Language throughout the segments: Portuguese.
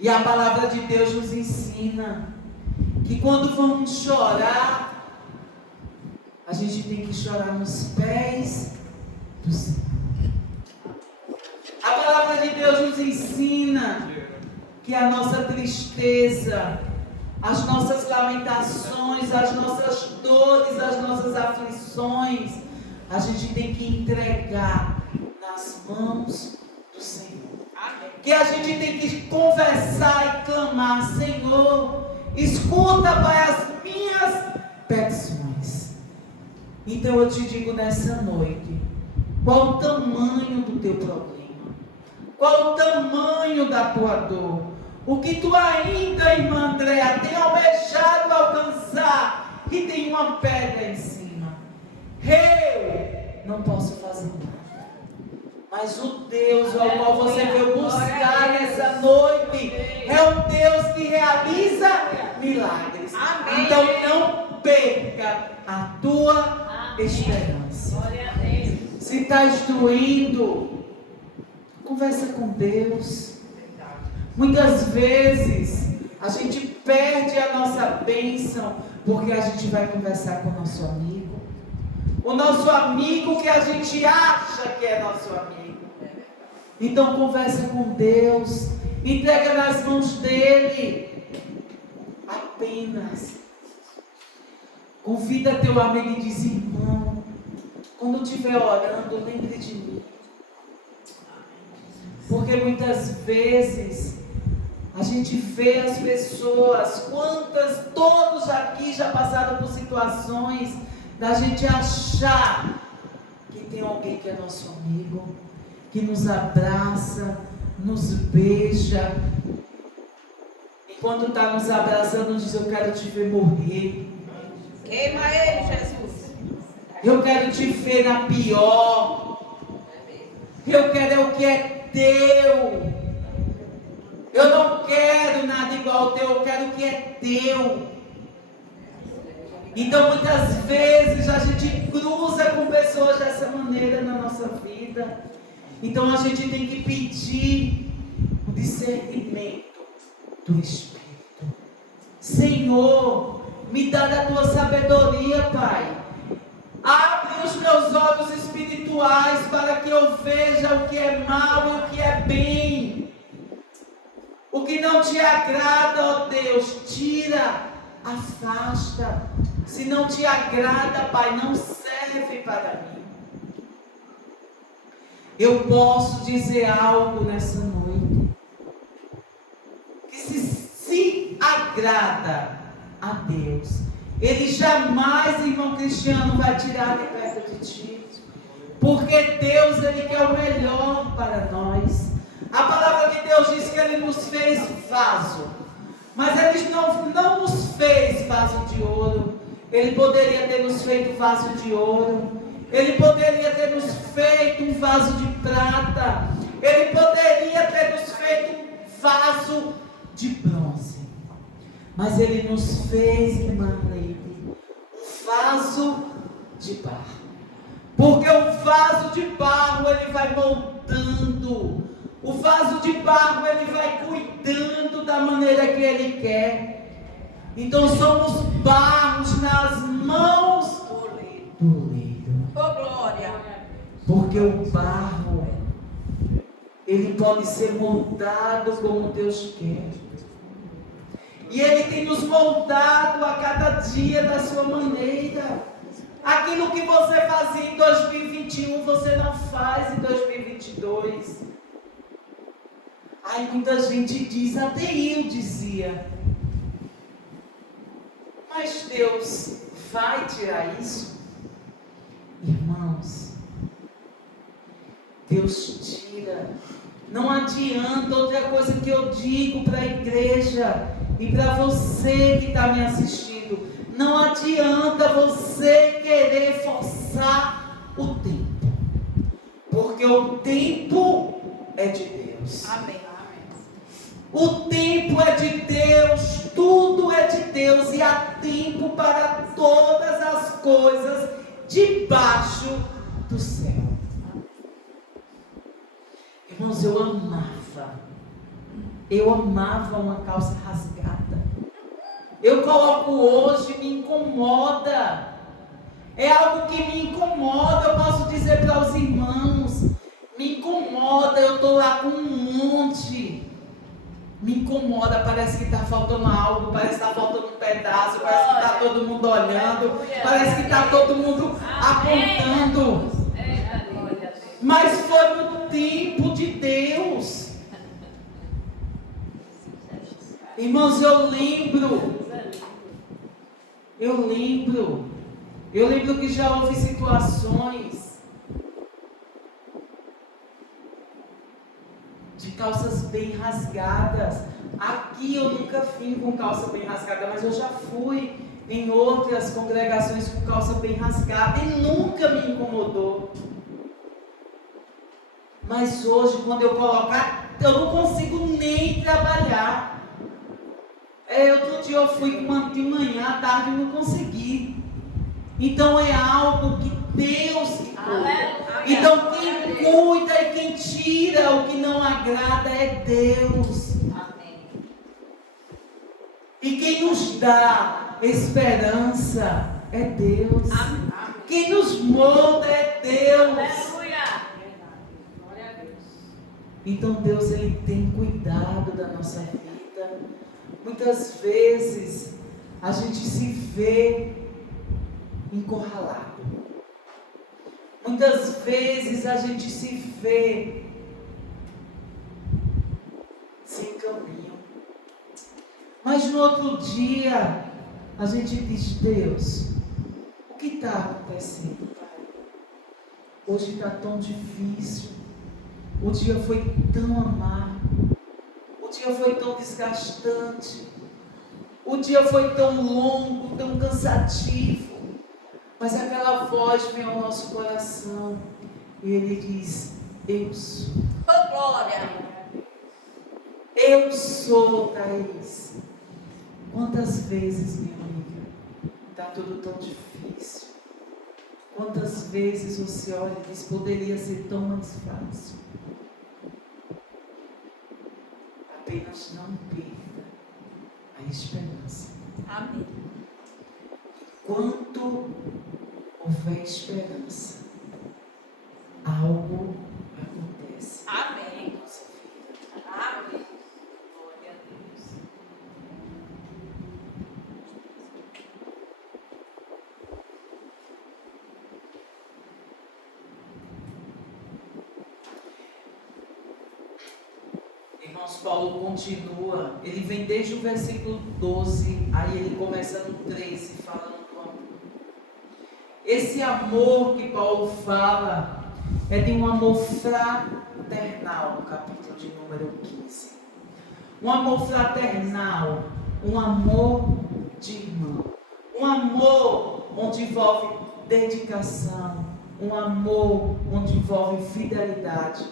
E a palavra de Deus nos ensina que quando vamos chorar, a gente tem que chorar nos pés do Senhor. A palavra de Deus nos ensina que a nossa tristeza, as nossas lamentações, as nossas dores, as nossas aflições, a gente tem que entregar nas mãos do Senhor. Que a gente tem que conversar e clamar: Senhor, escuta, Pai, as minhas petições. Então eu te digo nessa noite, qual o tamanho do teu problema? Qual o tamanho da tua dor? O que tu ainda, irmã Andréa, tem almejado alcançar e tem uma pedra em cima? Eu não posso fazer nada, mas o Deus ao qual você veio buscar nessa noite é um Deus que realiza milagres. Amém. Então não perca a tua esperança. Se estás doendo, conversa com Deus. Muitas vezes a gente perde a nossa bênção porque a gente vai conversar com o nosso amigo. O nosso amigo que a gente acha que é nosso amigo. Então conversa com Deus. Entrega nas mãos dele. Apenas convida teu amigo e diz: irmão, quando estiver orando, lembre de mim. Porque muitas vezes a gente vê as pessoas, todos aqui já passaram por situações da gente achar que tem alguém que é nosso amigo, que nos abraça, nos beija, e quando está nos abraçando diz: eu quero te ver morrer. Queima ele, Jesus. Eu quero te ver na pior. Eu quero o que é teu. Eu não quero nada igual ao teu, eu quero o que é teu. Então muitas vezes a gente cruza com pessoas dessa maneira na nossa vida. Então a gente tem que pedir o discernimento do Espírito. Senhor, me dá da tua sabedoria, Pai. Abre os meus olhos espirituais para que eu veja o que é mal e o que é bem. O que não te agrada, ó Deus, tira, afasta. Se não te agrada, Pai, não serve para mim. Eu posso dizer algo nessa noite. Que se agrada a Deus, Ele jamais, irmão Cristiano, vai tirar de perto de ti. Porque Deus, Ele quer o melhor para nós. A palavra de Deus diz que Ele nos fez vaso. Mas Ele não nos fez vaso de ouro. Ele poderia ter nos feito vaso de ouro. Ele poderia ter nos feito um vaso de prata. Ele poderia ter nos feito um vaso de bronze. Mas Ele nos fez, irmã Leite, um vaso de barro. Porque o vaso de barro, ele vai moldando. O vaso de barro, ele vai cuidando da maneira que ele quer. Então somos barros nas mãos do oleiro. Oh, glória! Porque o barro, ele pode ser moldado como Deus quer. E Ele tem nos moldado a cada dia da sua maneira. Aquilo que você fazia em 2021, você não faz em 2022. Aí muita gente diz, até eu dizia, mas Deus vai tirar isso? Irmãos, Deus tira. Não adianta. Outra coisa que eu digo para a igreja e para você que está me assistindo, não adianta você querer forçar o tempo, porque o tempo é de Deus. Amém. O tempo é de Deus, tudo é de Deus, e há tempo para todas as coisas debaixo do céu. Irmãos, eu amava Eu amava uma calça rasgada. Eu coloco hoje, me incomoda. É algo que me incomoda. Eu posso dizer para os irmãos, me incomoda. Eu estou lá com um monte. Me incomoda, parece que está faltando algo, parece que está faltando um pedaço, parece que está todo mundo olhando, parece que está todo mundo apontando. Mas foi no tempo de Deus. Irmãos, eu lembro que já houve situações de calças bem rasgadas. Aqui eu nunca vim com calça bem rasgada, mas eu já fui em outras congregações com calça bem rasgada e nunca me incomodou. Mas hoje, quando eu colocar, eu não consigo nem trabalhar. Outro dia eu fui de manhã, à tarde eu não consegui. Então é algo que Deus que cuida. Então quem cuida e quem tira o que não agrada é Deus. Amém. E quem nos dá esperança é Deus. Amém. Quem nos molda é Deus. Aleluia. Glória a Deus. Então Deus, Ele tem cuidado da nossa vida. Muitas vezes a gente se vê encurralado. Muitas vezes a gente se vê sem caminho. Mas no outro dia a gente diz: Deus, o que está acontecendo, Pai? Hoje está tão difícil. O dia foi tão amargo. O dia foi tão desgastante. O dia foi tão longo, tão cansativo. Mas aquela voz vem ao nosso coração. E Ele diz: eu sou. Oh, glória! Eu sou, Thaís. Quantas vezes, minha amiga, está tudo tão difícil. Quantas vezes você olha e diz: poderia ser tão mais fácil. Apenas não perca a esperança. Amém. Enquanto houver esperança, algo acontece. Amém. Na nossa vida. Amém. Glória a Deus. Irmãos, Paulo continua, ele vem desde o versículo 12, aí ele começa no 13, falando do amor. Esse amor que Paulo fala é de um amor fraternal, no capítulo de número 15. Um amor fraternal, um amor de irmão, um amor onde envolve dedicação, um amor onde envolve fidelidade,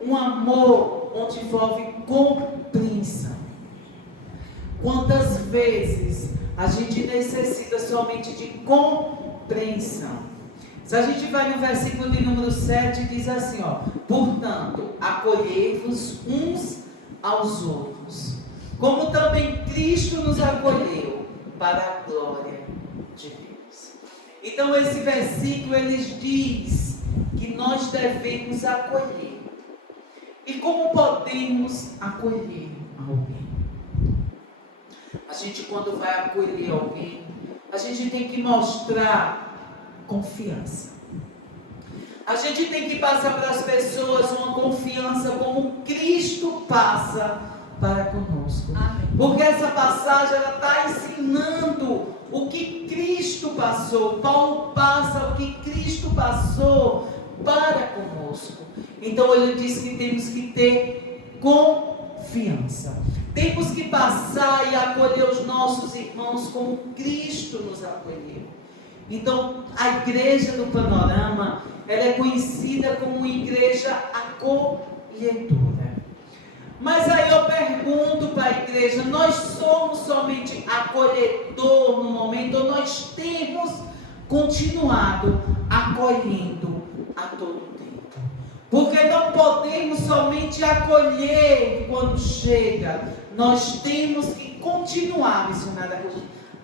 um amor onde envolve compreensão. Quantas vezes a gente necessita somente de compreensão? Se a gente vai no versículo de número 7, diz assim, portanto, acolhei-vos uns aos outros, como também Cristo nos acolheu para a glória de Deus. Então esse versículo ele diz que nós devemos acolher. E como podemos acolher alguém? A gente, quando vai acolher alguém, a gente tem que mostrar confiança. A gente tem que passar para as pessoas uma confiança como Cristo passa para conosco. Amém. Porque essa passagem ela está ensinando o que Cristo passou. Paulo passa o que Cristo passou para conosco. Então ele diz que temos que ter confiança. Temos que passar e acolher os nossos irmãos como Cristo nos acolheu. Então a igreja do Panorama, ela é conhecida como uma igreja acolhedora. Mas aí eu pergunto para a igreja, nós somos somente acolhedor no momento ou nós temos continuado acolhendo a todo tempo? Porque não podemos somente acolher quando chega. Nós temos que continuar, missionária,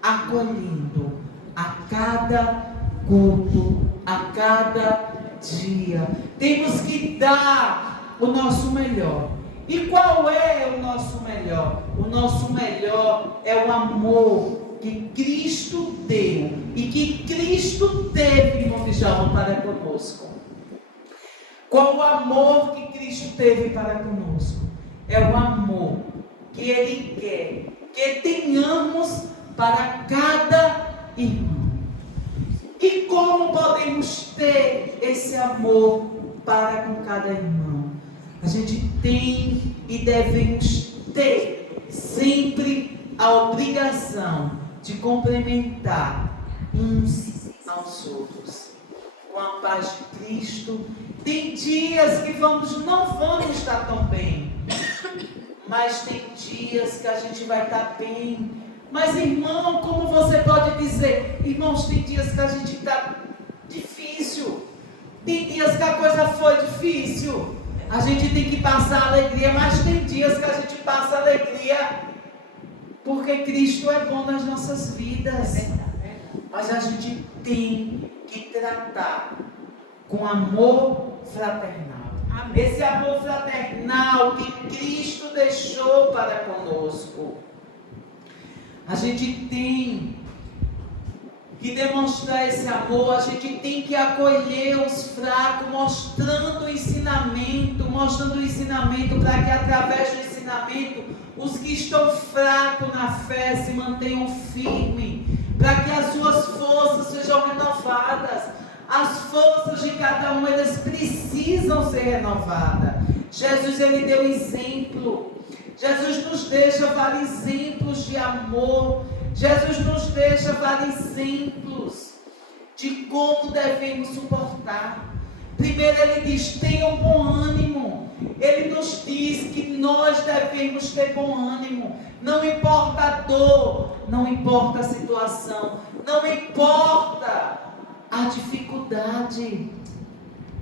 acolhendo a cada culto, a cada dia. Temos que dar o nosso melhor. E qual é o nosso melhor? O nosso melhor é o amor que Cristo deu e que Cristo teve, irmão Djalma, para conosco. Qual o amor que Cristo teve para conosco? É o amor que Ele quer que tenhamos para cada irmão. E como podemos ter esse amor para com cada irmão? A gente tem e devemos ter sempre a obrigação de complementar uns aos outros com a paz de Cristo. Tem dias que não vamos estar tão bem, mas tem dias que a gente vai estar bem. Mas irmão, como você pode dizer? Irmãos, tem dias que a gente está difícil, tem dias que a coisa foi difícil, a gente tem que passar alegria, mas tem dias que a gente passa alegria porque Cristo é bom nas nossas vidas. Mas a gente tem que tratar com amor fraternal. Esse amor fraternal que Cristo deixou para conosco. A gente tem que demonstrar esse amor, a gente tem que acolher os fracos, mostrando o ensinamento para que através do ensinamento os que estão fracos na fé se mantenham firmes, para que as suas forças sejam renovadas. As forças de cada um, elas precisam ser renovadas. Jesus, ele deu exemplo. Jesus nos deixa vários exemplos de amor. Jesus nos deixa vários exemplos de como devemos suportar. Primeiro ele diz, tenham bom ânimo. Ele nos diz que nós devemos ter bom ânimo. Não importa a dor, não importa a situação, não importa a dificuldade,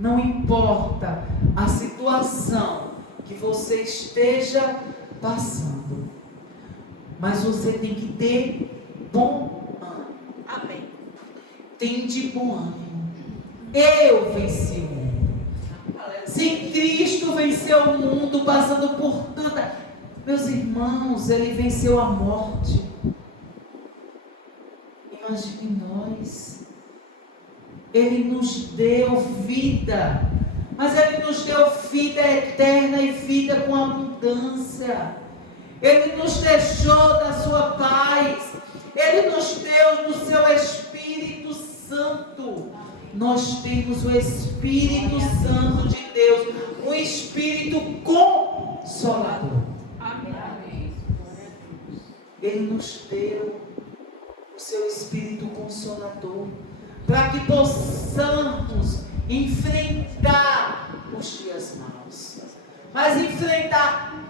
não importa a situação que você esteja passando, mas você tem que ter bom ânimo. Amém. Tem de bom ânimo. Eu venci o mundo. Se Cristo venceu o mundo passando por tanta... Meus irmãos, Ele venceu a morte. Imagine nós. Ele nos deu vida, mas Ele nos deu vida eterna e vida com abundância. Ele nos deixou da sua paz. Ele nos deu do seu Espírito Santo. Nós temos o Espírito Santo de Deus, um Espírito consolador. Amém. Ele nos deu o seu Espírito consolador, para que possamos enfrentar os dias maus. Mas enfrentar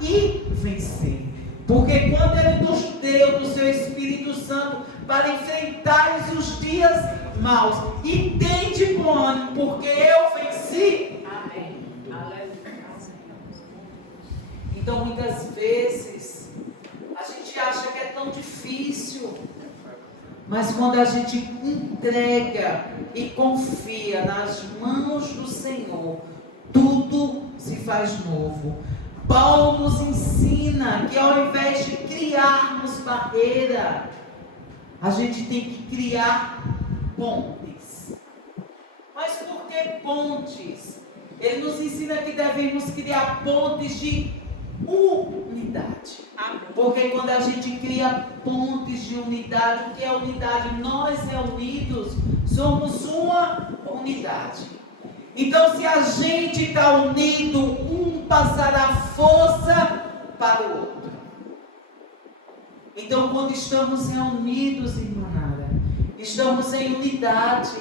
e vencer. Porque quando Ele nos deu o seu Espírito Santo para enfrentar os dias maus, e tem de bom ânimo, porque eu venci. Amém. Então muitas vezes a gente acha que é tão difícil, mas quando a gente entrega e confia nas mãos do Senhor, tudo se faz novo. Paulo nos ensina que ao invés de criarmos barreira, a gente tem que criar pontes. Mas por que pontes? Ele nos ensina que devemos criar pontes de unidade. Porque quando a gente cria pontes de unidade, o que é unidade? Nós reunidos somos uma unidade. Então, se a gente está unido, um passará força para o outro. Então, quando estamos reunidos, irmã Nara, estamos em unidade.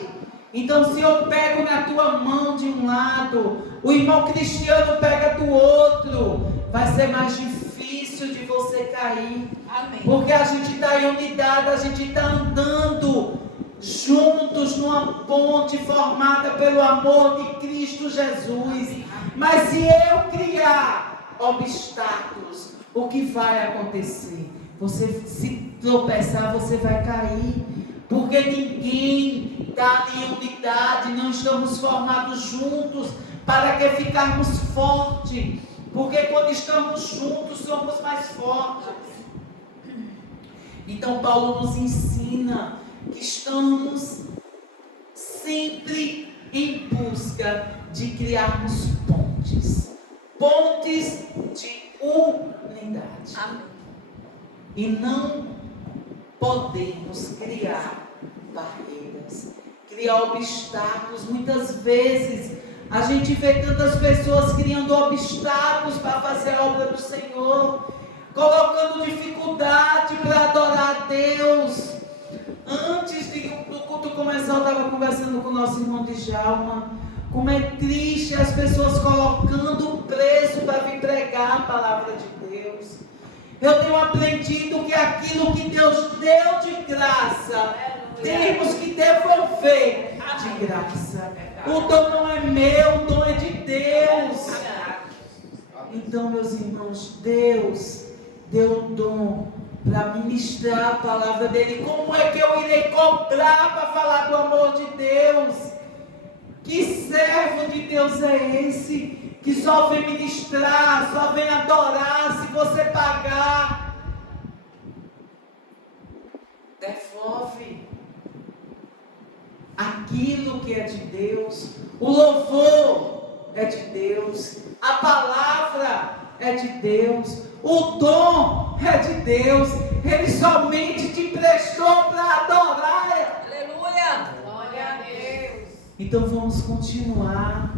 Então, se eu pego na tua mão de um lado, o irmão Cristiano pega do outro, vai ser mais difícil de você cair. Amém. Porque a gente está em unidade, a gente está andando juntos numa ponte formada pelo amor de Cristo Jesus. Mas se eu criar obstáculos, o que vai acontecer? Você se tropeçar, você vai cair. Porque ninguém está em unidade, não estamos formados juntos para que ficarmos fortes. Porque quando estamos juntos, somos mais fortes. Então Paulo nos ensina que estamos sempre em busca de criarmos pontes. Pontes de unidade. Amém. E não podemos criar barreiras, criar obstáculos. Muitas vezes a gente vê tantas pessoas criando obstáculos para fazer a obra do Senhor, colocando dificuldade para adorar a Deus. Antes do culto começar, eu estava conversando com o nosso irmão Djalma. Como é triste as pessoas colocando preço para vir pregar a palavra de Deus. Eu tenho aprendido que aquilo que Deus deu de graça, temos que devolver de graça. O dom não é meu, o dom é de Deus. Então, meus irmãos, Deus deu um dom para ministrar a palavra dele. Como é que eu irei cobrar para falar do amor de Deus? Que servo de Deus é esse? Que só vem ministrar, só vem adorar se você pagar. Devolve aquilo que é de Deus. O louvor é de Deus. A palavra é de Deus. O dom é de Deus. Ele somente te prestou para adorar. Aleluia. Glória a Deus. Então vamos continuar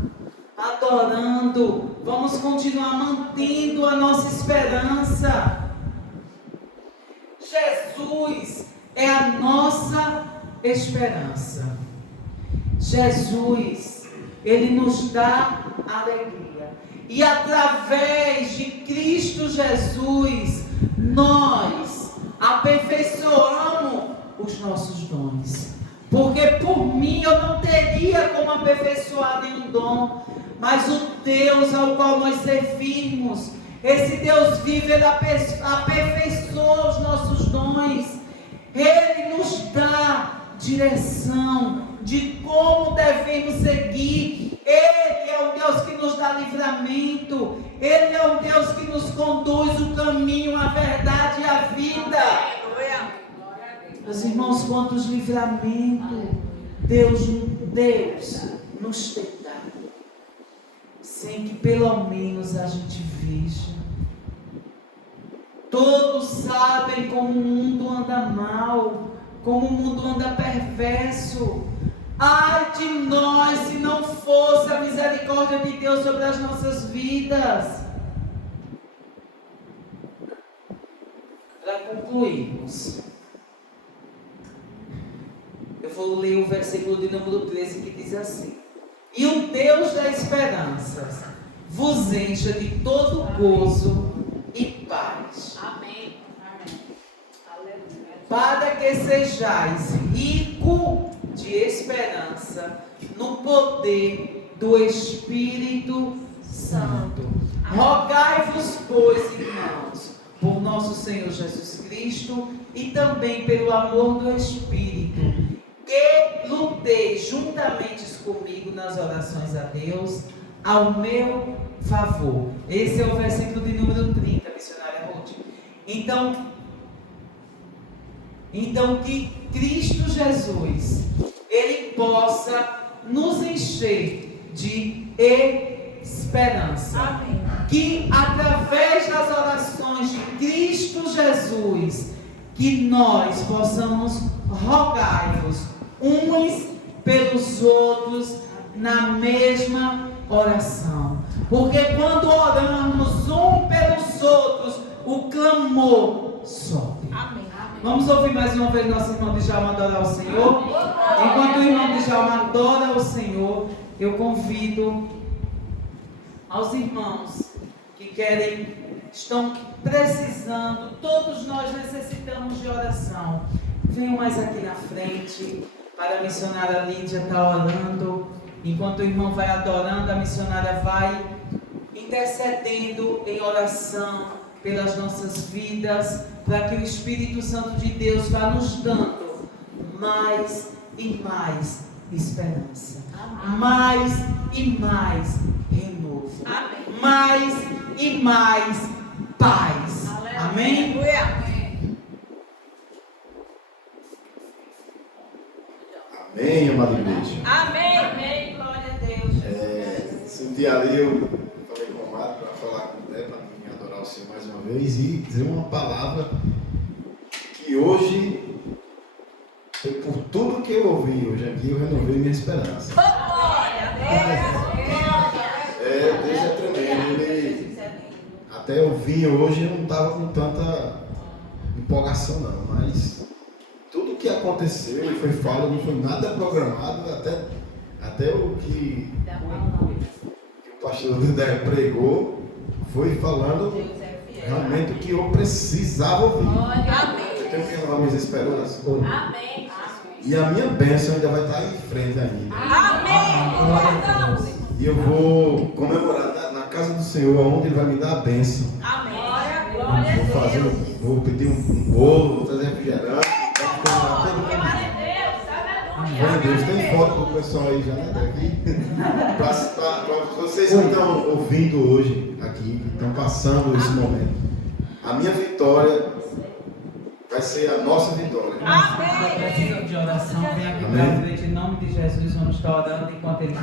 adorando, vamos continuar mantendo a nossa esperança. Jesus é a nossa esperança. Jesus, Ele nos dá alegria. E através de Cristo Jesus, nós aperfeiçoamos os nossos dons. Porque por mim eu não teria como aperfeiçoar nenhum dom. Mas o Deus ao qual nós servimos, esse Deus vivo, Ele aperfeiçoa os nossos dons. Ele nos dá direção de como devemos seguir. Ele é o Deus que nos dá livramento. Ele é o Deus que nos conduz o caminho, a verdade e a vida. Meus irmãos, quantos livramentos Deus nos tem dado, sem que pelo menos a gente veja. Todos sabem como o mundo anda mal, como o mundo anda perverso. Ai de nós se não fosse a misericórdia de Deus sobre as nossas vidas. Para concluirmos, eu vou ler o versículo de número 13 que diz assim: e o Deus da esperança vos encha de todo gozo e paz. Amém. Amém. Aleluia. Para que sejais rico de esperança no poder do Espírito Santo. Rogai-vos, pois, irmãos, por nosso Senhor Jesus Cristo e também pelo amor do Espírito, que luteis juntamente comigo nas orações a Deus, ao meu favor. Esse é o versículo de número 30, missionária Ruth. Então que Cristo Jesus, Ele possa nos encher de esperança. Amém. Que através das orações de Cristo Jesus, que nós possamos rogar-vos uns pelos outros na mesma oração. Porque quando oramos um pelos outros, o clamor sobe. Amém. Vamos ouvir mais uma vez nosso irmão Djalma adorar o Senhor? Enquanto o irmão Djalma adora o Senhor, eu convido aos irmãos que estão precisando, todos nós necessitamos de oração. Venham mais aqui na frente, para a missionária Lídia estar orando. Enquanto o irmão vai adorando, a missionária vai intercedendo em oração pelas nossas vidas, para que o Espírito Santo de Deus vá nos dando mais e mais esperança, mais e mais renovo, mais e mais paz. Amém? Amém, amada igreja. Amém. Glória a Deus. Senti ali, eu falei com o Mário para falar com ele, para mim adorar o Senhor mais uma vez e dizer uma palavra que hoje, por tudo que eu ouvi hoje aqui, eu renovei minha esperança. Glória a Deus é tremendo. Até eu vim hoje, eu não estava com tanta empolgação não, mas tudo que aconteceu e foi falado, não foi nada programado, até o que o pastor Dedé pregou, foi falando realmente o que eu precisava ouvir. Eu tenho que renovar minhas esperanças. Amém. E a minha bênção ainda vai estar em frente ainda. Amém. E eu vou comemorar na casa do Senhor, onde Ele vai me dar a bênção. Amém. Glória a Deus. Vou pedir um bolo, vou trazer refrigerante. Glória a Deus, tem foto do pessoal aí já, né? Daqui. Para vocês que estão ouvindo hoje aqui, que estão passando esse momento. A minha vitória vai ser a nossa vitória. Se você precisa de oração, vem aqui para frente em nome de Jesus. Vamos estar orando enquanto ele